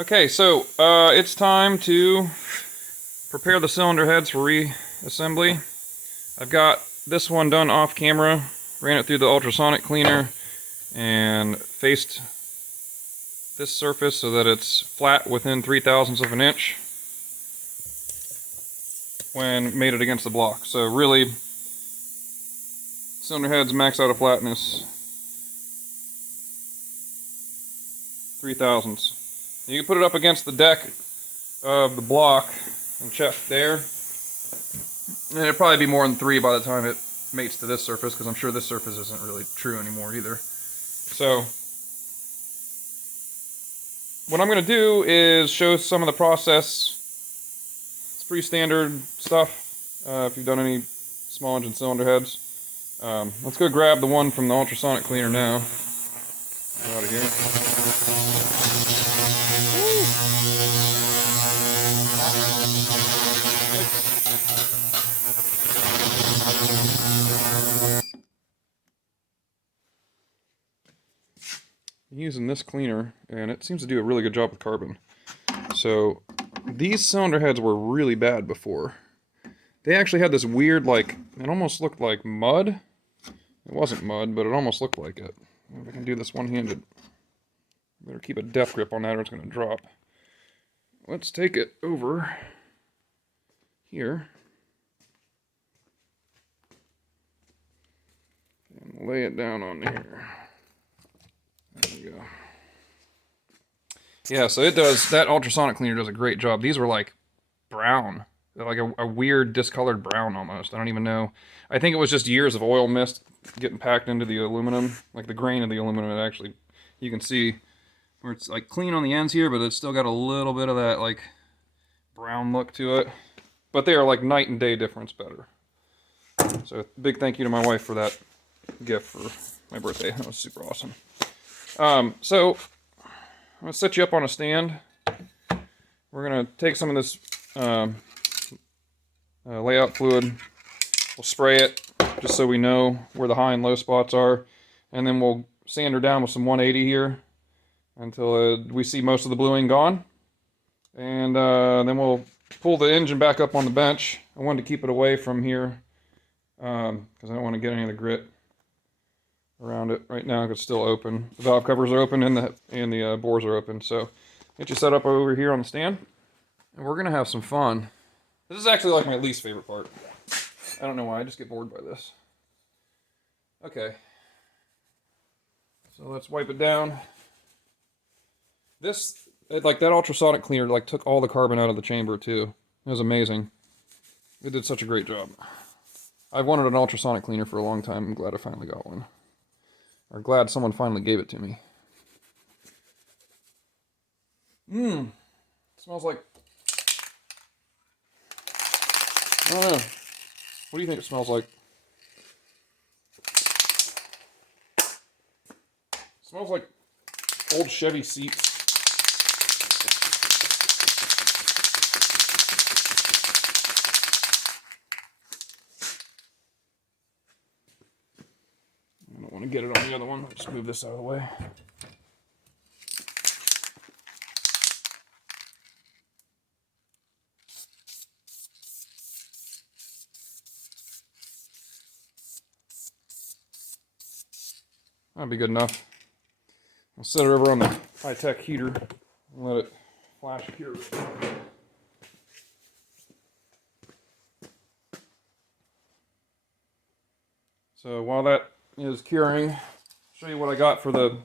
Okay, so it's time to prepare the cylinder heads for reassembly. I've got this one done off camera, ran it through the ultrasonic cleaner, and faced this surface so that it's flat within 0.03 of an inch when made it against the block. So really, cylinder heads max out of flatness 0.03. You can put it up against the deck of the block and check there. And it'll probably be more than 3 by the time it mates to this surface, because I'm sure this surface isn't really true anymore either. So, what I'm going to do is show some of the process. It's pretty standard stuff if you've done any small engine cylinder heads. Let's go grab the one from the ultrasonic cleaner now. Get out of here. Using this cleaner, and it seems to do a really good job with carbon. So these cylinder heads were really bad before. They actually had this weird, like, it almost looked like mud. It wasn't mud, but it almost looked like it. If I can do this one-handed. Better keep a death grip on that or it's going to drop. Let's take it over here and lay it down on here. There we go. Yeah, so it does, that ultrasonic cleaner does a great job. These were like brown. They're like a weird discolored brown almost. I don't even know. I think it was just years of oil mist getting packed into the aluminum. Like the grain of the aluminum, it actually, you can see where it's like clean on the ends here, but it's still got a little bit of that like brown look to it. But they are like night and day difference better. So big thank you to my wife for that gift for my birthday. That was super awesome. So I'm going to set you up on a stand. We're going to take some of this layout fluid. We'll spray it just so we know where the high and low spots are. And then we'll sand her down with some 180 here until we see most of the bluing gone. And then we'll pull the engine back up on the bench. I wanted to keep it away from here because I don't want to get any of the grit around it. Right now it's still open. The valve covers are open and the bores are open. So get you set up over here on the stand. And we're gonna have some fun. This is actually like my least favorite part. I don't know why, I just get bored by this. Okay. So let's wipe it down. This, like that ultrasonic cleaner, like took all the carbon out of the chamber too. It was amazing. It did such a great job. I've wanted an ultrasonic cleaner for a long time. I'm glad I finally got one. Or glad someone finally gave it to me. Smells like, I don't know. What do you think it smells like? It smells like old Chevy seats. I don't want to get it on the other one. Let's move this out of the way. That'll be good enough. I'll set it over on the high-tech heater and let it flash here. So while that is curing, I'll show you what I got for the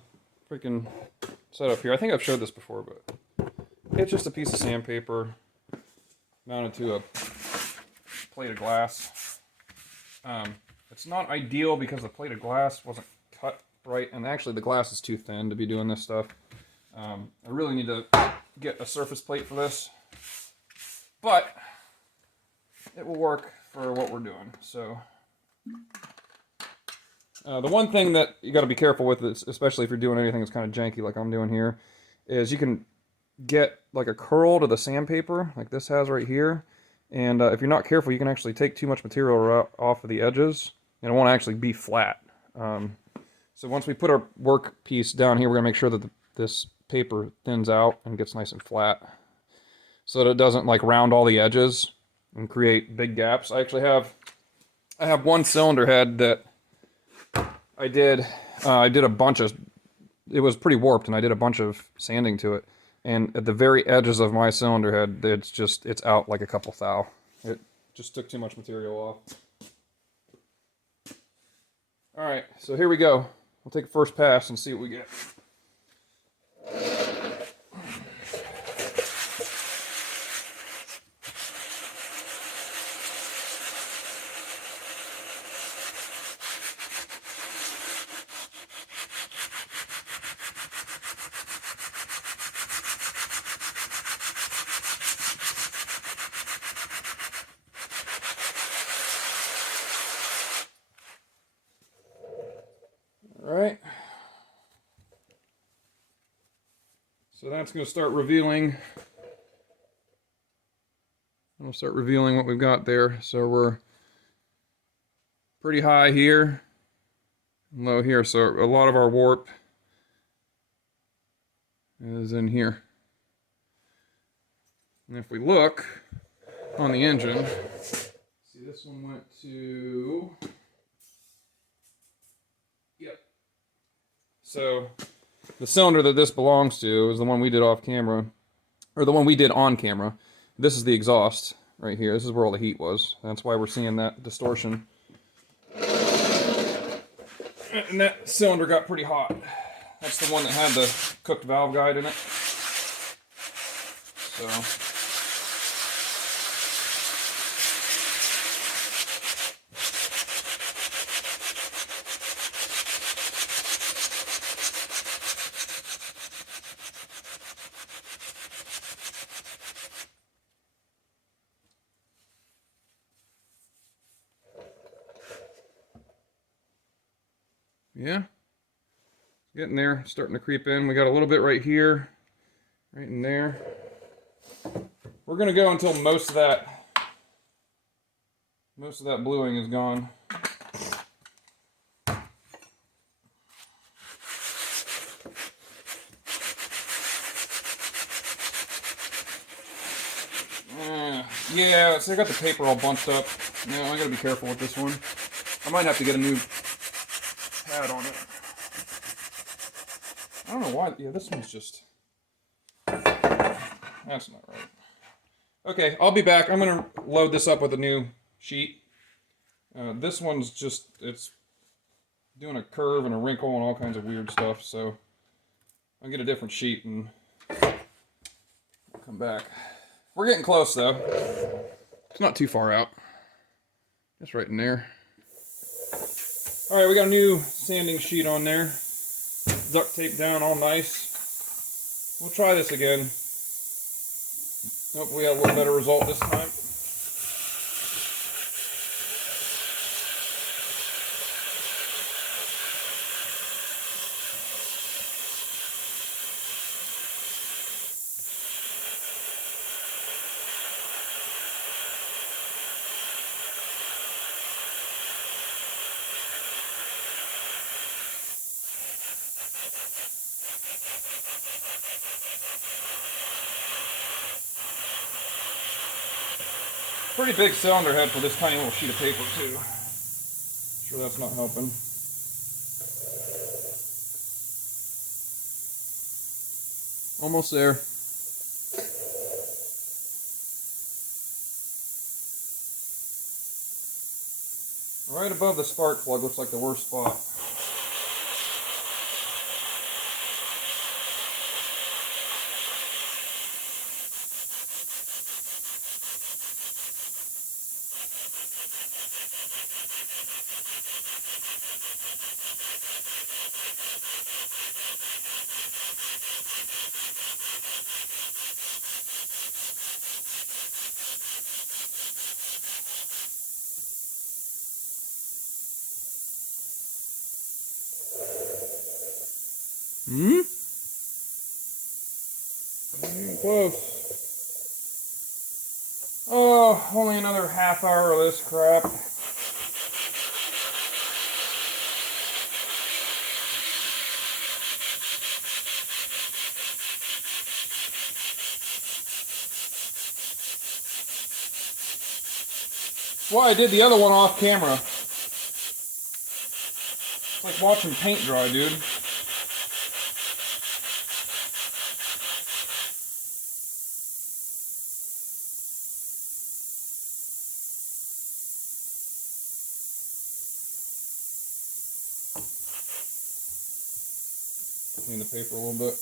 freaking setup here. I think I've showed this before, but it's just a piece of sandpaper mounted to a plate of glass. It's not ideal because the plate of glass wasn't cut right, and actually the glass is too thin to be doing this stuff. I really need to get a surface plate for this, but it will work for what we're doing. So the one thing that you got to be careful with, especially if you're doing anything that's kind of janky like I'm doing here, is you can get like a curl to the sandpaper like this has right here, and if you're not careful you can actually take too much material off of the edges and it won't actually be flat. So once we put our work piece down here, we're going to make sure that this paper thins out and gets nice and flat, so that it doesn't like round all the edges and create big gaps. I have one cylinder head that I did a bunch of, it was pretty warped, and I did a bunch of sanding to it. And at the very edges of my cylinder head, it's out like a couple thou. It just took too much material off. All right, so here we go. We'll take a first pass and see what we get. Alright, so that's going to start revealing. We'll start revealing what we've got there. So we're pretty high here, and low here, so a lot of our warp is in here. And if we look on the engine, see, this one went to, yep. So the cylinder that this belongs to is the one we did off camera, or the one we did on camera. This is the exhaust right here. This is where all the heat was. That's why we're seeing that distortion. And that cylinder got pretty hot. That's the one that had the cooked valve guide in it. So yeah, getting there, starting to creep in. We got a little bit right here, right in there. We're gonna go until most of that bluing is gone. Yeah, so I got the paper all bunched up. No, I gotta be careful with this one. I might have to get a new pad on it. I don't know why. Yeah, this one's just, that's not right. Okay, I'll be back. I'm gonna load this up with a new sheet. This one's just, it's doing a curve and a wrinkle and all kinds of weird stuff, so I'll get a different sheet and come back. We're getting close though. It's not too far out. Just right in there. Alright, we got a new sanding sheet on there. Duct tape down all nice. We'll try this again. Hopefully we have a little better result this time. Pretty big cylinder head for this tiny little sheet of paper too. Sure that's not helping. Almost there. Right above the spark plug looks like the worst spot. Getting close. Oh, only another half hour of this crap. That's why I did the other one off camera. It's like watching paint dry, dude. Clean the paper a little bit.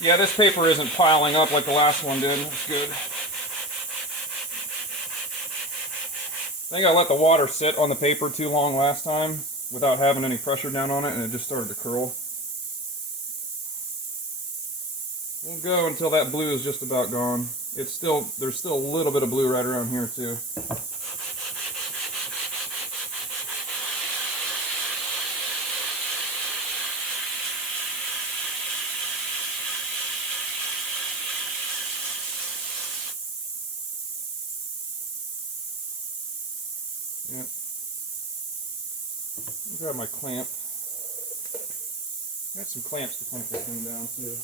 Yeah, this paper isn't piling up like the last one did. That's good. I think I let the water sit on the paper too long last time without having any pressure down on it, and it just started to curl. We'll go until that blue is just about gone. There's still a little bit of blue right around here too. Yep. Grab my clamp. I got some clamps to clamp this thing down too.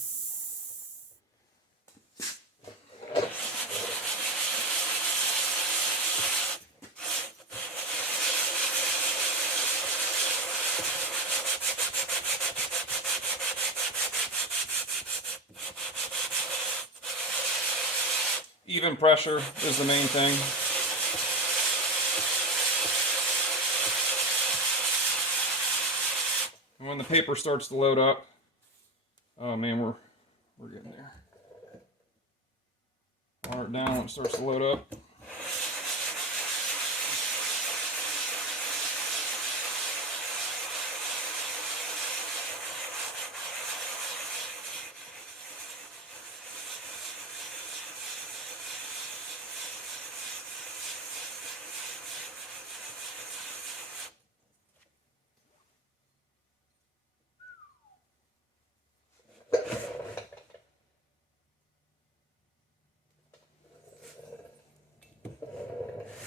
Even pressure is the main thing. And when the paper starts to load up, oh man, we're getting there. Water it down when it starts to load up.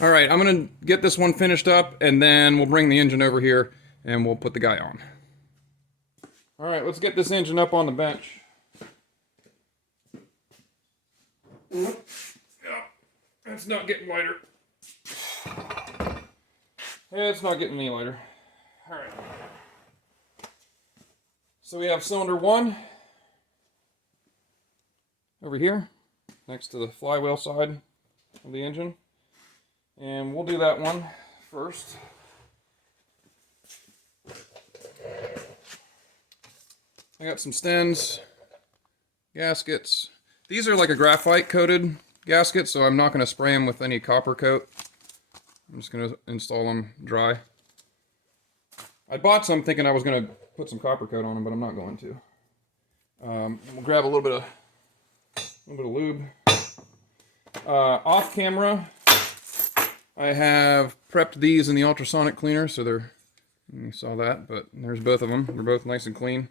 All right, I'm gonna get this one finished up and then we'll bring the engine over here and we'll put the guy on. All right, let's get this engine up on the bench. Yeah, it's not getting lighter. Yeah, it's not getting any lighter. All right. So we have cylinder 1 over here next to the flywheel side of the engine. And we'll do that one first. I got some Stens gaskets. These are like a graphite coated gasket, so I'm not going to spray them with any copper coat. I'm just going to install them dry. I bought some thinking I was going to put some copper coat on them, but I'm not going to. We'll grab a little bit of lube. Off camera, I have prepped these in the Ultrasonic Cleaner, so you saw that, but there's both of them. They're both nice and clean.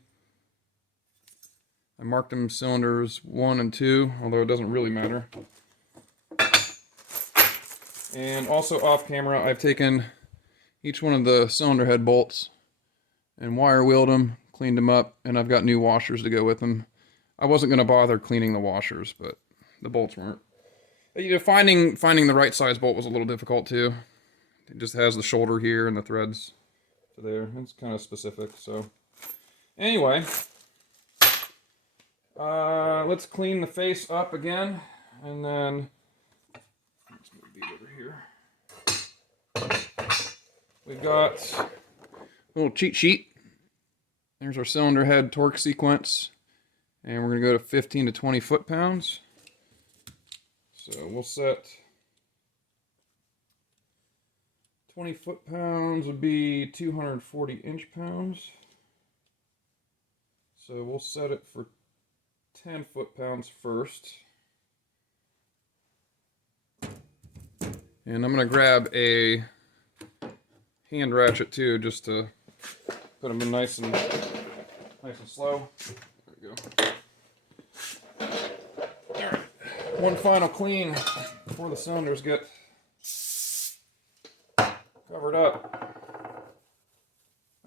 I marked them cylinders 1 and 2, although it doesn't really matter. And also off camera, I've taken each one of the cylinder head bolts and wire wheeled them, cleaned them up, and I've got new washers to go with them. I wasn't going to bother cleaning the washers, but the bolts weren't. You know, finding the right size bolt was a little difficult too. It just has the shoulder here and the threads to there. It's kind of specific. So anyway, let's clean the face up again, and then let's move these over here. We've got a little cheat sheet. There's our cylinder head torque sequence, and we're going to go to 15 to 20 foot-pounds. So we'll set 20 foot-pounds would be 240 inch-pounds. So we'll set it for 10 foot-pounds first. And I'm going to grab a hand ratchet too, just to put them in nice and slow. There we go. All right. One final clean before the cylinders get covered up.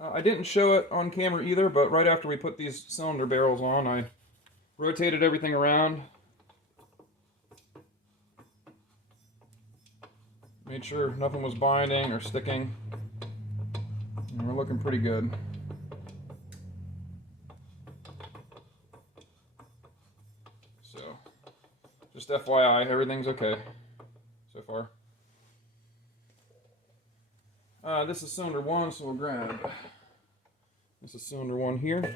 I didn't show it on camera either, but right after we put these cylinder barrels on, I rotated everything around. Made sure nothing was binding or sticking. And we're looking pretty good. So, just FYI, everything's okay so far. This is cylinder 1, so we'll grab. This is cylinder 1 here.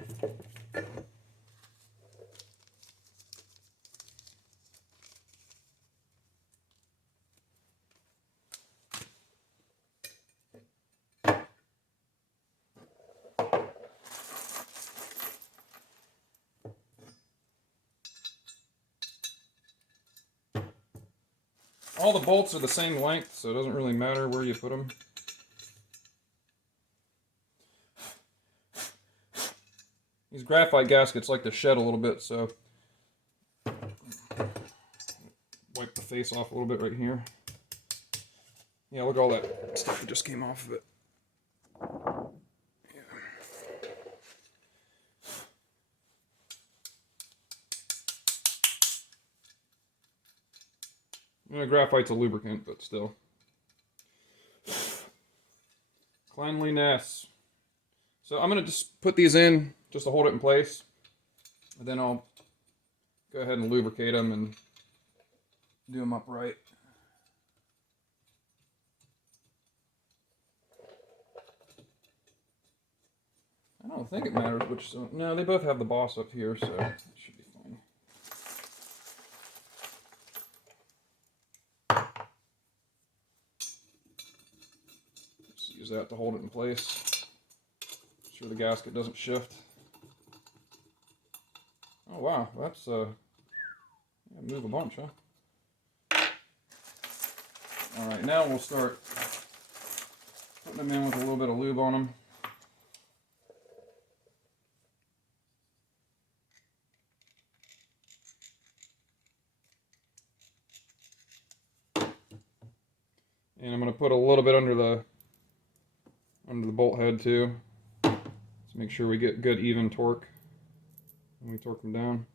All the bolts are the same length, so it doesn't really matter where you put them. These graphite gaskets like to shed a little bit, so wipe the face off a little bit right here. Yeah, look at all that stuff that just came off of it. Yeah. Graphite's a lubricant, but still. Cleanliness. So I'm going to just put these in just to hold it in place. And then I'll go ahead and lubricate them and do them upright. I don't think it matters which. No, they both have the boss up here, so it should be fine. Just use that to hold it in place. Make sure the gasket doesn't shift. Oh wow, that's yeah, move a bunch, huh? All right, now we'll start putting them in with a little bit of lube on them. And I'm going to put a little bit under the bolt head too, to make sure we get good even torque when we torque them down.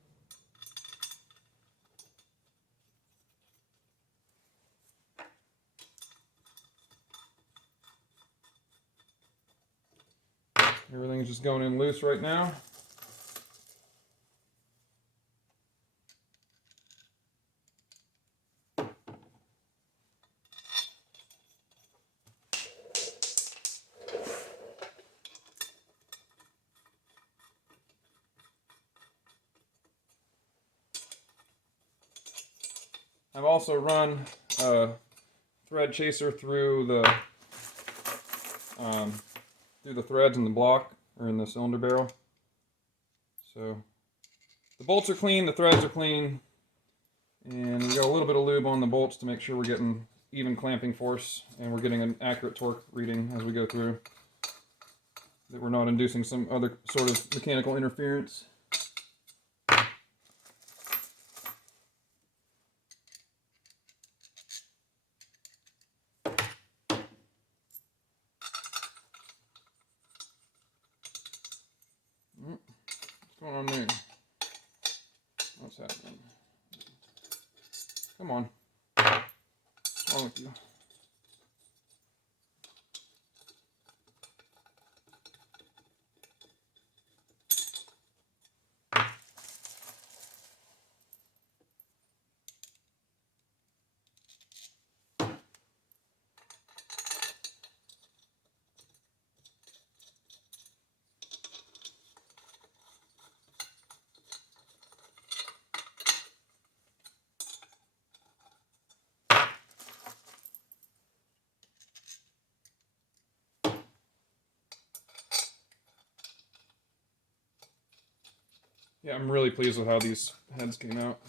Everything's just going in loose right now. I've also run a thread chaser through the threads in the block or in the cylinder barrel. So the bolts are clean, the threads are clean, and we got a little bit of lube on the bolts to make sure we're getting even clamping force and we're getting an accurate torque reading as we go through, that we're not inducing some other sort of mechanical interference. What's going on there? What's happening? Come on. What's wrong with you? Yeah, I'm really pleased with how these heads came out.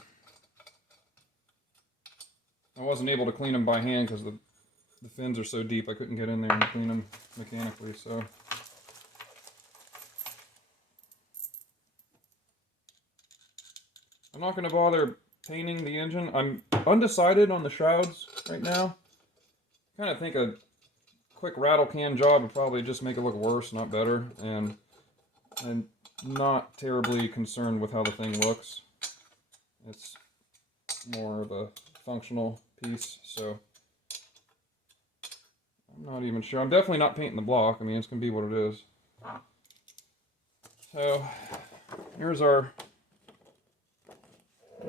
I wasn't able to clean them by hand because the fins are so deep I couldn't get in there and clean them mechanically, so. I'm not going to bother painting the engine. I'm undecided on the shrouds right now. Kind of think a quick rattle can job would probably just make it look worse, not better. And I'm not terribly concerned with how the thing looks. It's more of a functional piece, so I'm not even sure. I'm definitely not painting the block. I mean, it's going to be what it is. So, here's our...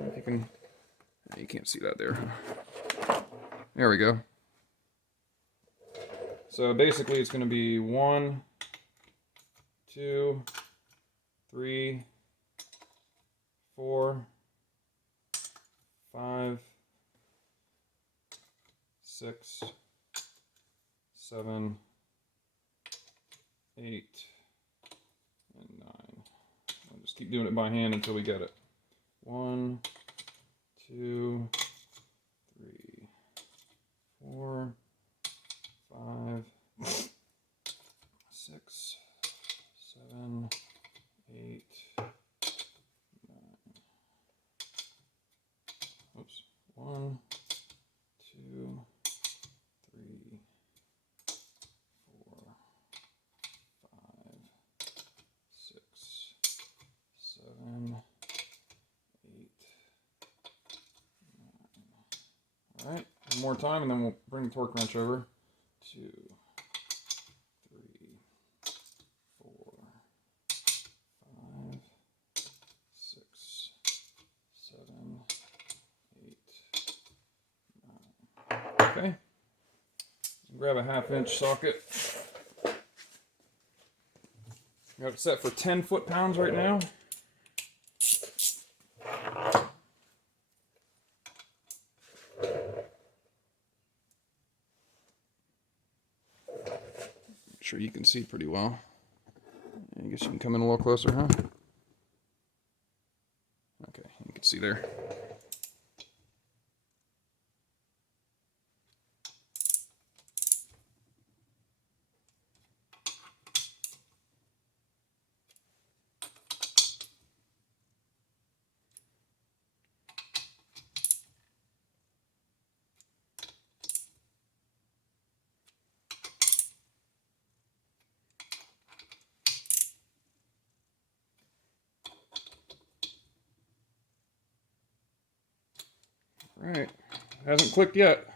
If you can... You can't see that there. There we go. So basically it's going to be 1, 2, 3, 4, 5, 6, 7, 8, and 9. I'll just keep doing it by hand until we get it. 1, 2, 3, 4, 5, 6, 7, 8, 9. Oops. 1, 2, 3, 4, 5, 6, 7, 8, 9. All right, one more time, and then we'll bring the torque wrench over. 2, 3, 4, 5, 6, 7, 8, 9. Okay. Grab a 1/2-inch socket. Got it set for 10 foot-pounds right now. Sure you can see pretty well. I guess you can come in a little closer, huh? Okay, you can see there. Alright, hasn't clicked yet.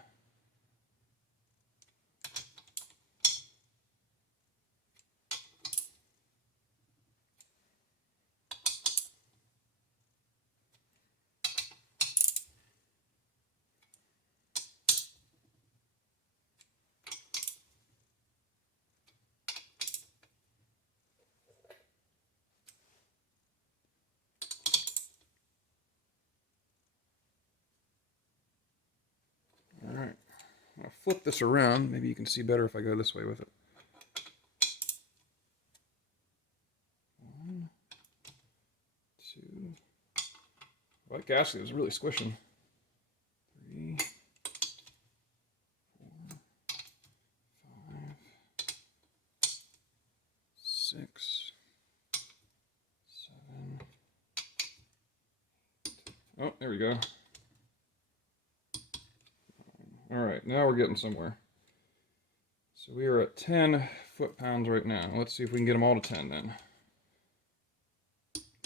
Alright, I'll flip this around. Maybe you can see better if I go this way with it. 1, 2. That gasket is really squishing. 3, 4, 5, 6, 7. Oh, there we go. Alright, now we're getting somewhere. So we are at 10 foot-pounds right now. Let's see if we can get them all to 10 then.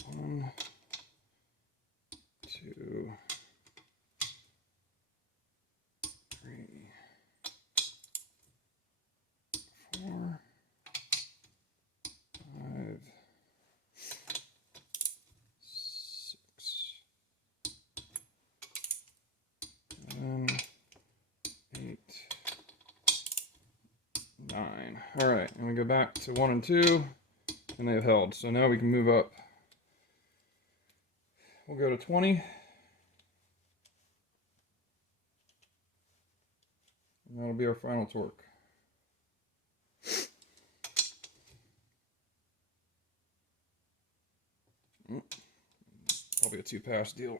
1, 2, 3, 4, 5, 6, 7, 8, 9. Alright, and we go back to 1 and 2, and they've held. So now we can move up. We'll go to 20. And that'll be our final torque. Probably a 2-pass deal.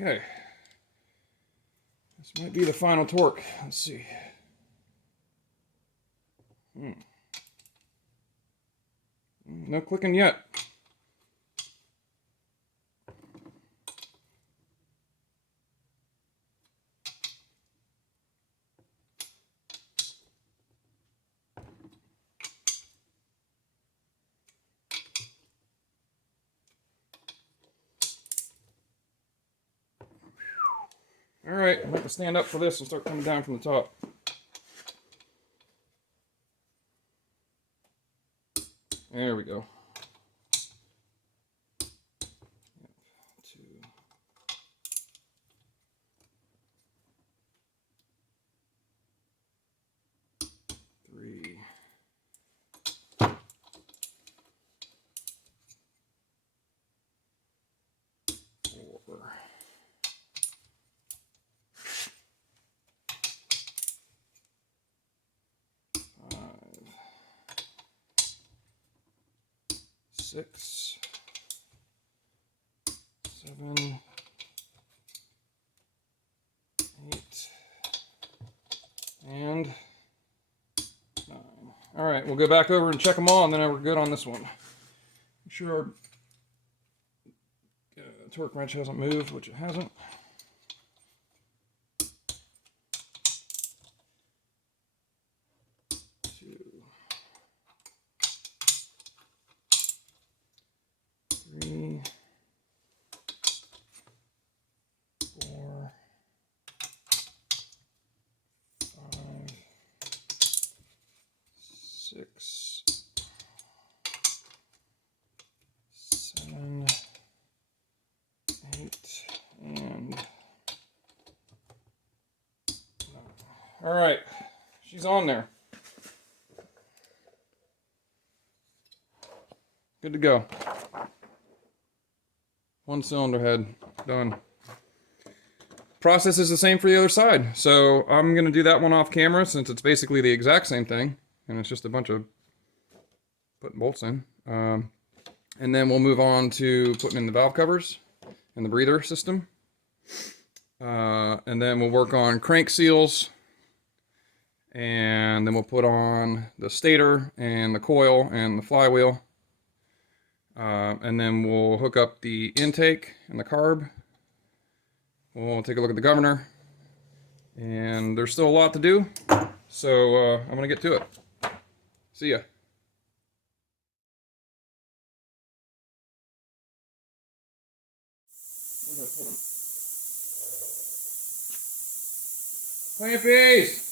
Okay. This might be the final torque. Let's see. No clicking yet. All right, I'm going to stand up for this and start coming down from the top. There we go. 2. 3. 4. 5. 6. 7. 8. And 9. All right, we'll go back over and check them all, and then we're good on this one. Make sure our torque wrench hasn't moved, which it hasn't. Three, 4, 5, 6, 7, 8, and 9. All right, she's on there. Good to go. One cylinder head done. Process is the same for the other side. So I'm going to do that one off camera since it's basically the exact same thing. And it's just a bunch of putting bolts in. And then we'll move on to putting in the valve covers and the breather system. And then we'll work on crank seals. And then we'll put on the stator and the coil and the flywheel. And then we'll hook up the intake and the carb. We'll take a look at the governor. And there's still a lot to do. So I'm going to get to it. See ya. Clampies!